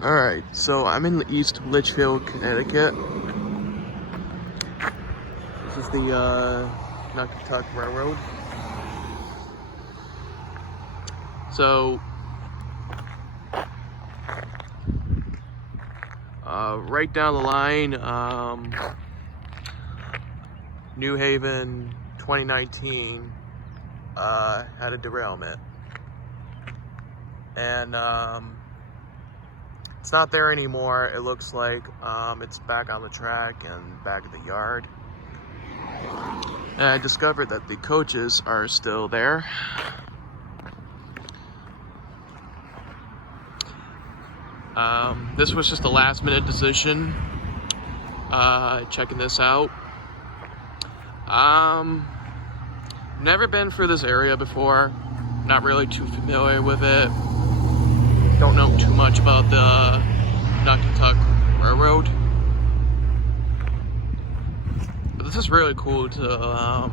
Alright, so I'm in East Litchfield, Connecticut. This is the Naugatuck Railroad. So, right down the line, New Haven 2019 had a derailment. And it's not there anymore. It looks like it's back on the track and back at the yard. And I discovered that the coaches are still there. This was just a last minute decision. Checking this out. Never been through this area before. Not really too familiar with it. Don't know too much about the Naugatuck Railroad. But this is really cool to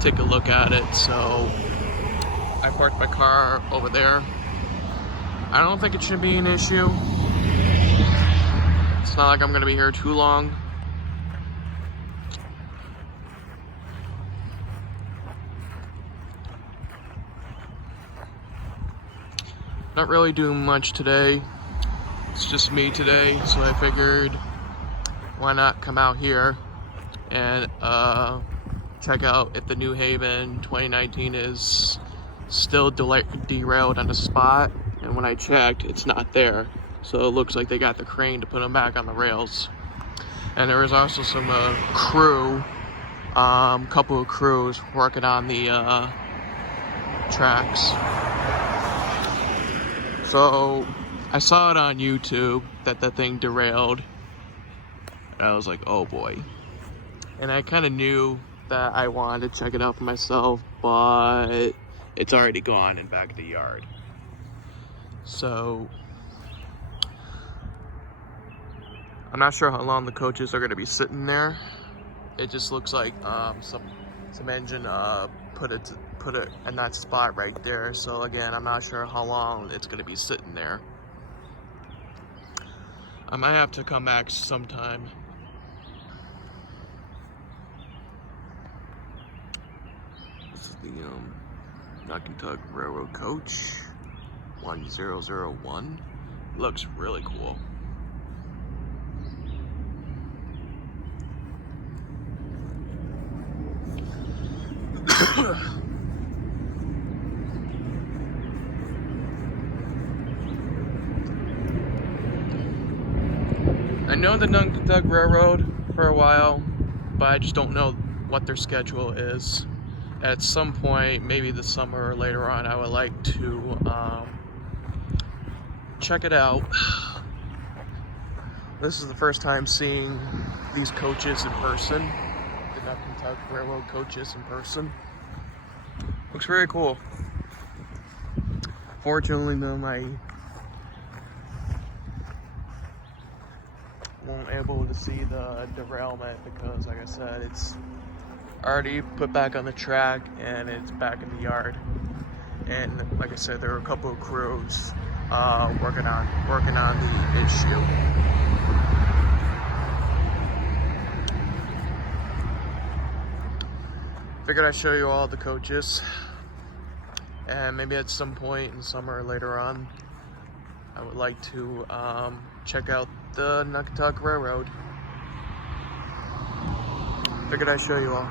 take a look at it. So I parked my car over there. I don't think it should be an issue. It's not like I'm gonna be here too long. Not really doing much today. It's just me today, so I figured why not come out here and check out if the New Haven 2019 is still derailed on the spot. And when I checked, it's not there. So it looks like they got the crane to put them back on the rails. And there was also some couple of crews working on the tracks. So I saw it on YouTube that thing derailed. And I was like, oh boy. And I kind of knew that I wanted to check it out for myself, but it's already gone and back at the yard. So I'm not sure how long the coaches are going to be sitting there. It just looks like some engine put it in that spot right there. So again, I'm not sure how long it's going to be sitting there. I might have to come back sometime. This is the Naugatuck Railroad coach 1001. Looks really cool. I know the Naugatuck Railroad for a while, but I just don't know what their schedule is. At some point, maybe this summer or later on, I would like to check it out. This is the first time seeing these coaches in person, the Naugatuck Railroad coaches in person. Looks very cool. Fortunately, though, I won't able to see the derailment because, like I said, it's already put back on the track and it's back in the yard. And like I said, there are a couple of crews working on the issue. Figured I'd show you all the coaches, and maybe at some point in summer or later on, I would like to check out the Naugatuck Railroad. Figured I'd show you all.